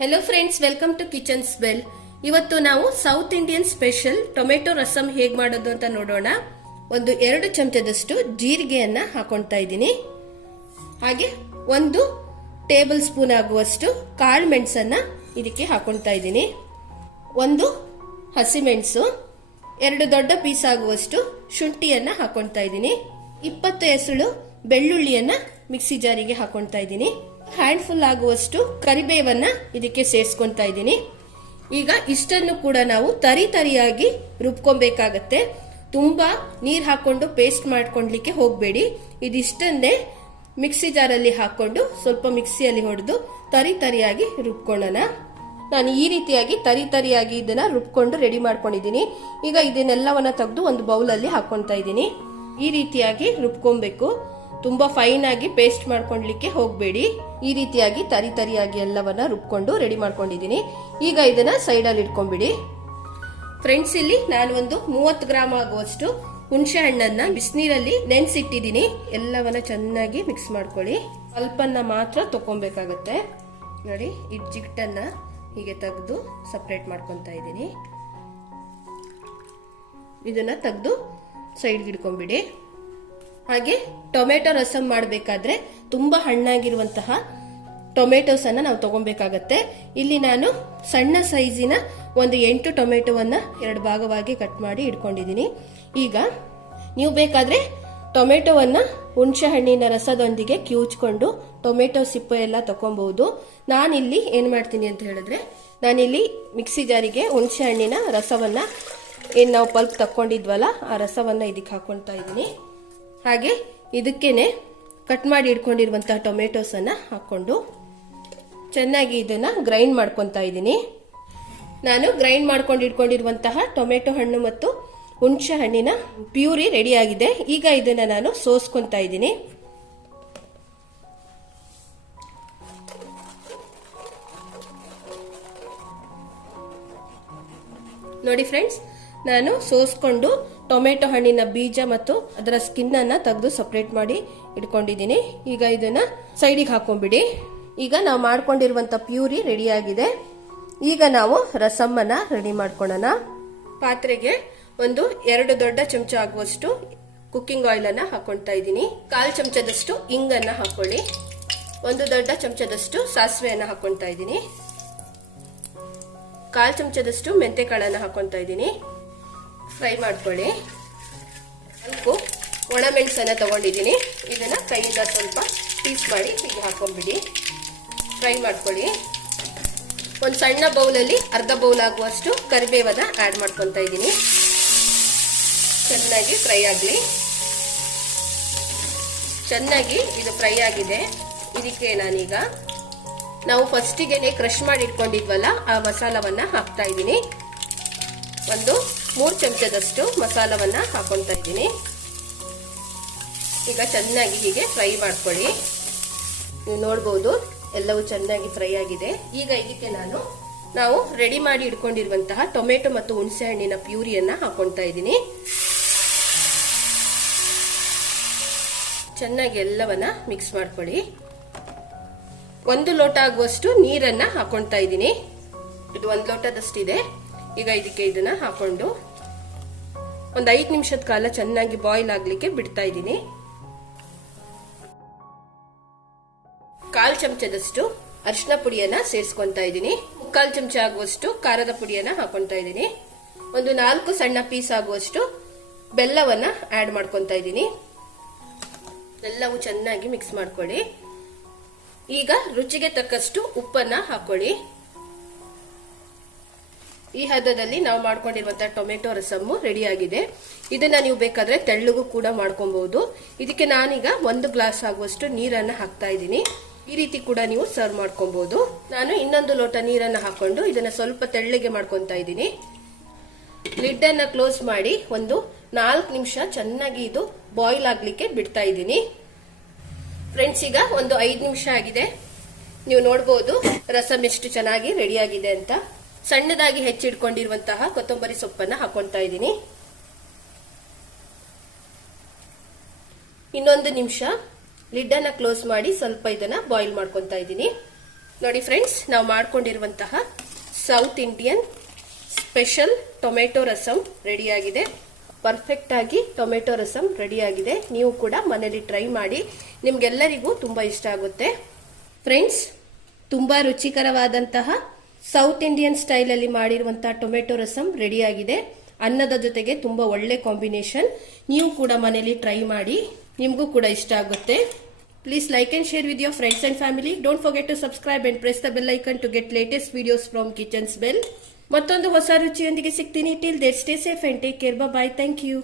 Hello friends, welcome to kitchen smell. ಇವತ್ತು ನಾವು south Indian special tomato rasam ಹೇಗ್ ಮಾಡೋದು ಅಂತ ನೋಡೋಣ. ಒಂದು 2 ಚಮಚದಷ್ಟು ಜೀರಿಗೆಯನ್ನ ಹಾಕೊಳ್ತಾ ಇದ್ದೀನಿ. ಹಾಗೆ 1 ಟೇಬಲ್ ಸ್ಪೂನ್ ಆಗುವಷ್ಟು ಕಾಳು ಮೆಣಸನ್ನ ಇದಕ್ಕೆ ಹಾಕೊಳ್ತಾ ಇದ್ದೀನಿ. 1 ಹಸಿಮೆಣಸು, 2 ದೊಡ್ಡ ಪೀಸ್ ಆಗುವಷ್ಟು ಶುಂಠಿಯನ್ನ ಹಾಕೊಳ್ತಾ ಇದ್ದೀನಿ. 20 ಎಸಳು ಬೆಳ್ಳುಳ್ಳಿಯನ್ನ ಮಿಕ್ಸಿ ಜಾರಿಗೆ ಹಾಕೊಳ್ತಾ ಇದ್ದೀನಿ. ಹ್ಯಾಂಡ್ಫುಲ್ ಆಗುವಷ್ಟು ಕರಿಬೇವನ್ನ ಇದಕ್ಕೆ ಸೇರಿಸ್ಕೊಂತಾ ಇದ್ದೀನಿ. ಈಗ ಇಷ್ಟನ್ನು ಕೂಡ ನಾವು ತರಿಯಾಗಿ ರುಬ್ಕೊಬೇಕಾಗತ್ತೆ. ತುಂಬಾ ನೀರ್ ಹಾಕೊಂಡು ಪೇಸ್ಟ್ ಮಾಡ್ಕೊಂಡ್ಲಿಕ್ಕೆ ಹೋಗ್ಬೇಡಿ. ಇದಿಷ್ಟನ್ನೇ ಮಿಕ್ಸಿ ಜಾರಲ್ಲಿ ಹಾಕೊಂಡು ಸ್ವಲ್ಪ ಮಿಕ್ಸಿಯಲ್ಲಿ ಹೊಡೆದು ತರಿಯಾಗಿ ರುಬ್ಕೊಳ್ಳೋಣ. ನಾನು ಈ ರೀತಿಯಾಗಿ ತರಿಯಾಗಿ ಇದನ್ನ ರುಬ್ಕೊಂಡು ರೆಡಿ ಮಾಡ್ಕೊಂಡಿದ್ದೀನಿ. ಈಗ ಇದನ್ನೆಲ್ಲವನ್ನ ತೆಗೆದು ಒಂದು ಬೌಲಲ್ಲಿ ಹಾಕೊಳ್ತಾ ಇದ್ದೀನಿ. ಈ ರೀತಿಯಾಗಿ ರುಬ್ಕೊಬೇಕು. ತುಂಬಾ ಫೈನ್ ಆಗಿ ಪೇಸ್ಟ್ ಮಾಡ್ಕೊಂಡ್ಲಿಕ್ಕೆ ಹೋಗ್ಬೇಡಿ. ಈ ರೀತಿಯಾಗಿ ತರಿಯಾಗಿ ಎಲ್ಲವನ್ನ ರುಬ್ಕೊಂಡು ರೆಡಿ ಮಾಡ್ಕೊಂಡಿದ್ದೀನಿ. ಈಗ ಇದನ್ನ ಸೈಡ್ ಅಲ್ಲಿ ಇಟ್ಕೊಂಡ್ಬಿಡಿ. ಫ್ರೆಂಡ್ಸ್, ಇಲ್ಲಿ ನಾನು ಒಂದು 30 ಗ್ರಾಮ್ ಆಗುವಷ್ಟು ಹುಣಸೆ ಹಣ್ಣನ್ನ ಬಿಸಿನೀರಲ್ಲಿ ನೆನೆಸಿಟ್ಟಿದ್ದೀನಿ. ಎಲ್ಲವನ್ನ ಚೆನ್ನಾಗಿ ಮಿಕ್ಸ್ ಮಾಡ್ಕೊಳ್ಳಿ. ಸ್ವಲ್ಪನ್ನ ಮಾತ್ರ ತಕೊಬೇಕಾಗತ್ತೆ. ನೋಡಿ, ಈ ಜಿಟ್ಟನ್ನ ಹೀಗೆ ತೆಗೆದು ಸಪರೇಟ್ ಮಾಡ್ಕೊಂತಾ ಇದ್ದೀನಿ. ಇದನ್ನ ತೆಗೆದು ಸೈಡ್ಗೆ ಇಟ್ಕೊಂಡ್ಬಿಡಿ. ಹಾಗೆ ಟೊಮೆಟೊ ರಸಂ ಮಾಡಬೇಕಾದ್ರೆ ತುಂಬಾ ಹಣ್ಣಾಗಿರುವಂತಹ ಟೊಮೆಟೊಸ್ ಅನ್ನ ನಾವು ತಗೊಬೇಕಾಗತ್ತೆ. ಇಲ್ಲಿ ನಾನು ಸಣ್ಣ ಸೈಜಿನ ಒಂದು 8 ಟೊಮೆಟೊವನ್ನ 2 ಭಾಗವಾಗಿ ಕಟ್ ಮಾಡಿ ಇಟ್ಕೊಂಡಿದ್ದೀನಿ. ಈಗ ನೀವು ಬೇಕಾದ್ರೆ ಟೊಮೆಟೊವನ್ನ ಹುಣಸೆ ಹಣ್ಣಿನ ರಸದೊಂದಿಗೆ ಕಿವುಚ್ಕೊಂಡು ಟೊಮೆಟೊ ಸಿಪ್ಪೆ ಎಲ್ಲ ತಕೊಬಹುದು. ನಾನಿಲ್ಲಿ ಏನ್ ಮಾಡ್ತೀನಿ ಅಂತ ಹೇಳಿದ್ರೆ, ನಾನಿಲ್ಲಿ ಮಿಕ್ಸಿ ಜಾರಿಗೆ ಹುಣಸೆ ಹಣ್ಣಿನ ರಸವನ್ನ ಏನ್ ನಾವು ಪಲ್ಪ್ ತಕೊಂಡಿದ್ವಲ್ಲ ಆ ರಸವನ್ನ ಇದಕ್ಕೆ ಹಾಕೊಳ್ತಾ ಇದ್ದೀನಿ. ಹಾಗೆ ಇದಕ್ಕೇನೆ ಕಟ್ ಮಾಡಿ ಇಟ್ಕೊಂಡಿರುವಂತಹ ಟೊಮೆಟೊಸ್ ಅನ್ನ ಹಾಕೊಂಡು ಚೆನ್ನಾಗಿ ಇದನ್ನ ಗ್ರೈಂಡ್ ಮಾಡ್ಕೊಂತಾ ಇದ್ದೀನಿ. ನಾನು ಗ್ರೈಂಡ್ ಮಾಡ್ಕೊಂಡು ಇಟ್ಕೊಂಡಿರುವಂತಹ ಟೊಮೆಟೊ ಹಣ್ಣು ಮತ್ತು ಹುಣಸೆ ಹಣ್ಣಿನ ಪ್ಯೂರಿ ರೆಡಿ ಆಗಿದೆ. ಈಗ ಇದನ್ನ ನಾನು ಸೋಸ್ಕೊಂತಾ ಇದ್ದೀನಿ. ನೋಡಿ ಫ್ರೆಂಡ್ಸ್, ನಾನು ಸೋಸ್ಕೊಂಡು ಟೊಮೆಟೊ ಹಣ್ಣಿನ ಬೀಜ ಮತ್ತು ಅದರ ಸ್ಕಿನ್ ಅನ್ನ ತೆಗೆದು ಸಪರೇಟ್ ಮಾಡಿ ಇಟ್ಕೊಂಡಿದ್ದೀನಿ. ಈಗ ಇದನ್ನ ಸೈಡಿಗೆ ಹಾಕೊಂಡ್ಬಿಡಿ. ಈಗ ನಾವು ಮಾಡ್ಕೊಂಡಿರುವಂತ ಪ್ಯೂರಿ ರೆಡಿ ಆಗಿದೆ. ಈಗ ನಾವು ರಸಮ್ಮನ್ನ ರೆಡಿ ಮಾಡ್ಕೊಳ್ಳೋಣ. ಪಾತ್ರೆಗೆ ಒಂದು 2 ದೊಡ್ಡ ಚಮಚ ಆಗುವಷ್ಟು ಕುಕ್ಕಿಂಗ್ ಆಯಿಲ್ ಅನ್ನ ಹಾಕೊಳ್ತಾ ಇದ್ದೀನಿ. 1/4 ಚಮಚದಷ್ಟು ಇಂಗನ್ನ ಹಾಕೊಳ್ಳಿ. 1 ದೊಡ್ಡ ಚಮಚದಷ್ಟು ಸಾಸಿವೆಯನ್ನ ಹಾಕೊಳ್ತಾ ಇದ್ದೀನಿ. 1/4 ಚಮಚದಷ್ಟು ಮೆಂತೆ ಕಾಳನ್ನ ಹಾಕೊಳ್ತಾ ಇದ್ದೀನಿ. ಫ್ರೈ ಮಾಡ್ಕೊಳ್ಳಿ. 4 ಒಣಮೆಣಸನ್ನ ತಗೊಂಡಿದ್ದೀನಿ. ಇದನ್ನ ಕೈಯಿಂದ ಸ್ವಲ್ಪ ಪೀಸ್ ಮಾಡಿ ಹೀಗೆ ಹಾಕೊಂಡ್ಬಿಡಿ. ಫ್ರೈ ಮಾಡ್ಕೊಳ್ಳಿ. ಒಂದು ಸಣ್ಣ ಬೌಲಲ್ಲಿ ಅರ್ಧ ಬೌಲ್ ಆಗುವಷ್ಟು ಕರಿಬೇವನ್ನ ಆಡ್ ಮಾಡ್ಕೊತಾ ಇದ್ದೀನಿ. ಚೆನ್ನಾಗಿ ಫ್ರೈ ಆಗಲಿ. ಚೆನ್ನಾಗಿ ಇದು ಫ್ರೈ ಆಗಿದೆ. ಇದಕ್ಕೆ ನಾನೀಗ ನಾವು ಫಸ್ಟಿಗೆ ಕ್ರಶ್ ಮಾಡಿ ಇಟ್ಕೊಂಡಿದ್ವಲ್ಲ ಆ ಮಸಾಲವನ್ನ ಹಾಕ್ತಾ ಇದ್ದೀನಿ. ಒಂದು 3 ಚಮಚದಷ್ಟು ಮಸಾಲವನ್ನ ಹಾಕೊಳ್ತಾ ಇದ್ದೀನಿ. ಈಗ ಚೆನ್ನಾಗಿ ಹೀಗೆ ಫ್ರೈ ಮಾಡ್ಕೊಳ್ಳಿ. ನೀವು ನೋಡಬಹುದು ಎಲ್ಲವೂ ಚೆನ್ನಾಗಿ ಫ್ರೈ ಆಗಿದೆ. ಈಗ ಇದಕ್ಕೆ ನಾವು ರೆಡಿ ಮಾಡಿ ಇಟ್ಕೊಂಡಿರುವಂತಹ ಟೊಮೆಟೊ ಮತ್ತು ಹುಣಸೆ ಹಣ್ಣಿನ ಪ್ಯೂರಿಯನ್ನ ಹಾಕೊಳ್ತಾ ಇದ್ದೀನಿ. ಚೆನ್ನಾಗಿ ಎಲ್ಲವನ್ನ ಮಿಕ್ಸ್ ಮಾಡ್ಕೊಳ್ಳಿ. 1 ಲೋಟ ಆಗುವಷ್ಟು ನೀರನ್ನ ಹಾಕೊಳ್ತಾ ಇದ್ದೀನಿ. ಇದು 1 ಲೋಟದಷ್ಟಿದೆ. ಈಗ ಇದಕ್ಕೆ ಇದನ್ನ ಹಾಕೊಂಡು ಒಂದು 5 ನಿಮಿಷದ ಕಾಲ ಚೆನ್ನಾಗಿ ಬಾಯ್ಲ್ ಆಗ್ಲಿಕ್ಕೆ ಬಿಡ್ತಾ ಇದ್ದೀನಿ. 1/4 ಚಮಚದಷ್ಟು ಅರಿಶಿನ ಪುಡಿಯನ್ನ ಸೇರಿಸ್ಕೊಂತಾ ಇದ್ದೀನಿ. 1/4 ಚಮಚ ಆಗುವಷ್ಟು ಖಾರದ ಪುಡಿಯನ್ನ ಹಾಕೊಳ್ತಾ ಇದ್ದೀನಿ. ಒಂದು 4 ಸಣ್ಣ ಪೀಸ್ ಆಗುವಷ್ಟು ಬೆಲ್ಲವನ್ನ ಆಡ್ ಮಾಡ್ಕೊಂತಾ ಇದ್ದೀನಿ. ಎಲ್ಲವೂ ಚೆನ್ನಾಗಿ ಮಿಕ್ಸ್ ಮಾಡ್ಕೊಳ್ಳಿ. ಈಗ ರುಚಿಗೆ ತಕ್ಕಷ್ಟು ಉಪ್ಪನ್ನ ಹಾಕೊಳ್ಳಿ. ಈ ಹದದಲ್ಲಿ ನಾವು ಮಾಡ್ಕೊಂಡಿರುವಂತಹ ಟೊಮೆಟೊ ರಸಮ್ಮು ರೆಡಿ ಆಗಿದೆ. ಇದನ್ನ ನೀವು ಬೇಕಾದ್ರೆ ತೆಳ್ಳಗೂ ಕೂಡ ಮಾಡ್ಕೊಬಹುದು. ಇದಕ್ಕೆ ನಾನೀಗ 1 ಗ್ಲಾಸ್ ಆಗುವಷ್ಟು ನೀರನ್ನ ಹಾಕ್ತಾ ಇದ್ದೀನಿ. ಈ ರೀತಿ ಕೂಡ ನೀವು ಸರ್ವ್ ಮಾಡ್ಕೊಬಹುದು. ನಾನು ಇನ್ನೊಂದು ಲೋಟ ನೀರನ್ನ ಹಾಕೊಂಡು ಇದನ್ನ ಸ್ವಲ್ಪ ತೆಳ್ಳಗೆ ಮಾಡ್ಕೊತಾ ಇದ್ದೀನಿ. ಲಿಡ್ ಅನ್ನ ಕ್ಲೋಸ್ ಮಾಡಿ ಒಂದು 4 ನಿಮಿಷ ಚೆನ್ನಾಗಿ ಇದು ಬಾಯ್ಲ್ ಆಗ್ಲಿಕ್ಕೆ ಬಿಡ್ತಾ ಇದ್ದೀನಿ. ಫ್ರೆಂಡ್ಸ್, ಈಗ ಒಂದು 5 ನಿಮಿಷ ಆಗಿದೆ. ನೀವು ನೋಡಬಹುದು ರಸಂ ಎಷ್ಟು ಚೆನ್ನಾಗಿ ರೆಡಿ ಆಗಿದೆ ಅಂತ. ಸಣ್ಣದಾಗಿ ಹೆಚ್ಚಿಟ್ಕೊಂಡಿರುವಂತಹ ಕೊತ್ತಂಬರಿ ಸೊಪ್ಪನ್ನ ಹಾಕೊಳ್ತಾ ಇದ್ದೀನಿ. ಇನ್ನೊಂದು ನಿಮಿಷ ಲಿಡ್ ಅನ್ನ ಕ್ಲೋಸ್ ಮಾಡಿ ಸ್ವಲ್ಪ ಇದನ್ನ ಬಾಯ್ಲ್ ಮಾಡ್ಕೊಂತಾ ಇದ್ದೀನಿ. ನೋಡಿ ಫ್ರೆಂಡ್ಸ್, ನಾವು ಮಾಡ್ಕೊಂಡಿರುವಂತಹ South Indian special tomato rasam ರೆಡಿಯಾಗಿದೆ. ಪರ್ಫೆಕ್ಟ್ ಆಗಿ ಟೊಮೆಟೊ ರಸಂ ರೆಡಿಯಾಗಿದೆ. ನೀವು ಕೂಡ ಮನೇಲಿ ಟ್ರೈ ಮಾಡಿ, ನಿಮ್ಗೆಲ್ಲರಿಗೂ ತುಂಬಾ ಇಷ್ಟ ಆಗುತ್ತೆ. ಫ್ರೆಂಡ್ಸ್, ತುಂಬಾ ರುಚಿಕರವಾದಂತಹ ಸೌತ್ ಇಂಡಿಯನ್ ಸ್ಟೈಲ್ ಅಲ್ಲಿ ಮಾಡಿರುವಂತಹ ಟೊಮೆಟೊ ರಸಂ ರೆಡಿಯಾಗಿದೆ. ಅನ್ನದ ಜೊತೆಗೆ ತುಂಬಾ ಒಳ್ಳೆ ಕಾಂಬಿನೇಷನ್. ನೀವು ಕೂಡ ಮನೇಲಿ ಟ್ರೈ ಮಾಡಿ, ನಿಮಗೂ ಕೂಡ ಇಷ್ಟ ಆಗುತ್ತೆ. Please like and share with your friends and family. Don't forget to subscribe and press the bell icon to get latest videos from Kitchen's Bell. ಮತ್ತೊಂದು ಹೊಸ ರುಚಿಯೊಂದಿಗೆ ಸಿಗ್ತೀನಿ. Till then, stay safe and take care. Bye bye. Thank you.